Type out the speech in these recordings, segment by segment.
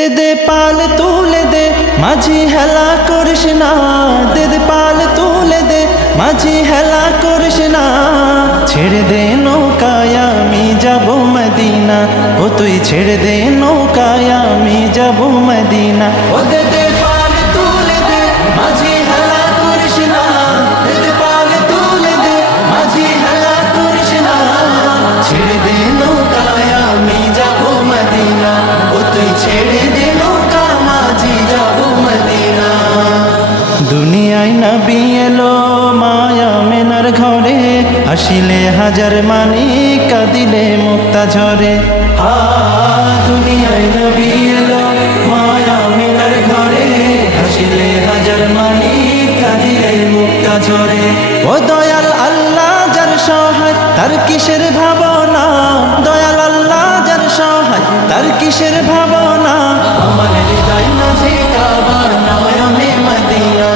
দে দে পাল তুলে দে মাঝি হেলা করিস না, দে দে পাল তুলে দে মাঝি হেলা করিস না। ছেড়ে দে নৌকায় আমি যাব মদিনা, ও তুই ছেড়ে দে নৌকায় আমি যাব মদিনা। ও দে দে পাল তুলে দে মাঝি হেলা করিস না, দে দে পাল তুলে দে মাঝি হেলা করিস না। ছেড়ে দে নৌকায় আমি যাব মদিনা, ও তুই ছেড়ে দে নৌকা মাঝি যাব মদিনা। দুনিয়ায় নবী এলো মায়া মেনার ঘরে, হাসিলে হাজার মানি কাঁদিলে মুক্তা ঝরে। দুনিয়ায় নবী এলো মায়া মেনার ঘরে, হাসিলে হাজার মানি কাঁদিলে মুক্তা ঝরে। ও দয়াল আল্লাহ যার সহায় তার কিসের ভাবনা, দয়াল আল্লাহ যার সহায় তার কিসের ভাবনা। আমার হৃদয় মাঝে কাবা নয়নে মদিনা,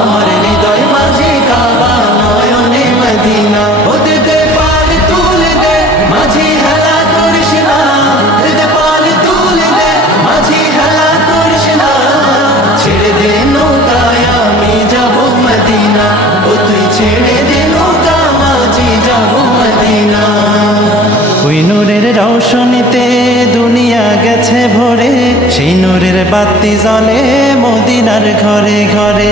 আমার হৃদয় মাঝে কাবা নয়নে মদিনা। ও দে দে পাল তুলে দে মাঝি হেলা করিস না, দে দে পাল তুলে দে মাঝি হেলা করিস না। ছেড়ে দে নৌকায় আমি যাব মদিনা, ও তুই ছেড়ে দে নৌকা মাঝি যাব মদিনা। ওই নূরের রৌশনীতে দুনিয়া গেছে ভরে, সেই নূরের বাতি জ্বলে মদিনার ঘরে ঘরে।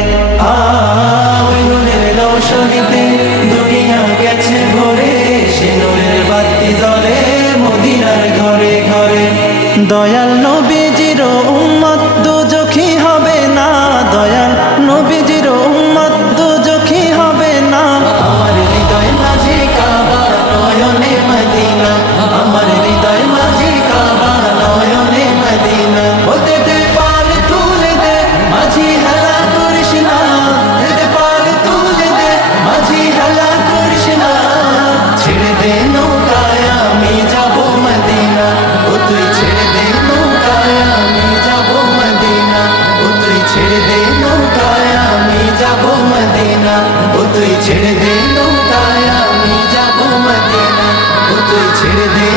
ওই নূরের রৌশনীতে দুনিয়া গেছে ভরে, সেই নূরের বাতি জ্বলে মদিনার ঘরে ঘরে। দয়াল নবীজির উম্মত দুজখী হবে না, দয়াল নবীজির উম্মত দুজখী হবে না। আমার হৃদয় মাঝে কাবা নয়নে মদিনা, আমার হৃদয় মাঝে কাবা নয়নে মদিনা। ও দে দে পাল তুলে দে মাঝি হেলা করিস না, দে দে পাল তুলে দে মাঝি হেলা করিস না। ছেড়ে দে নৌকায় আমি যাব মদিনা, ও তুই ছেড়ে দে নৌকায় আমি যাব মদিনা, ও তুই ছেড়ে দে নৌকায় আমি যাব মদিনা, ও তুই ছেড়ে দে নৌকায় আমি যাব মদিনা, ও তুই ছেড়ে দে।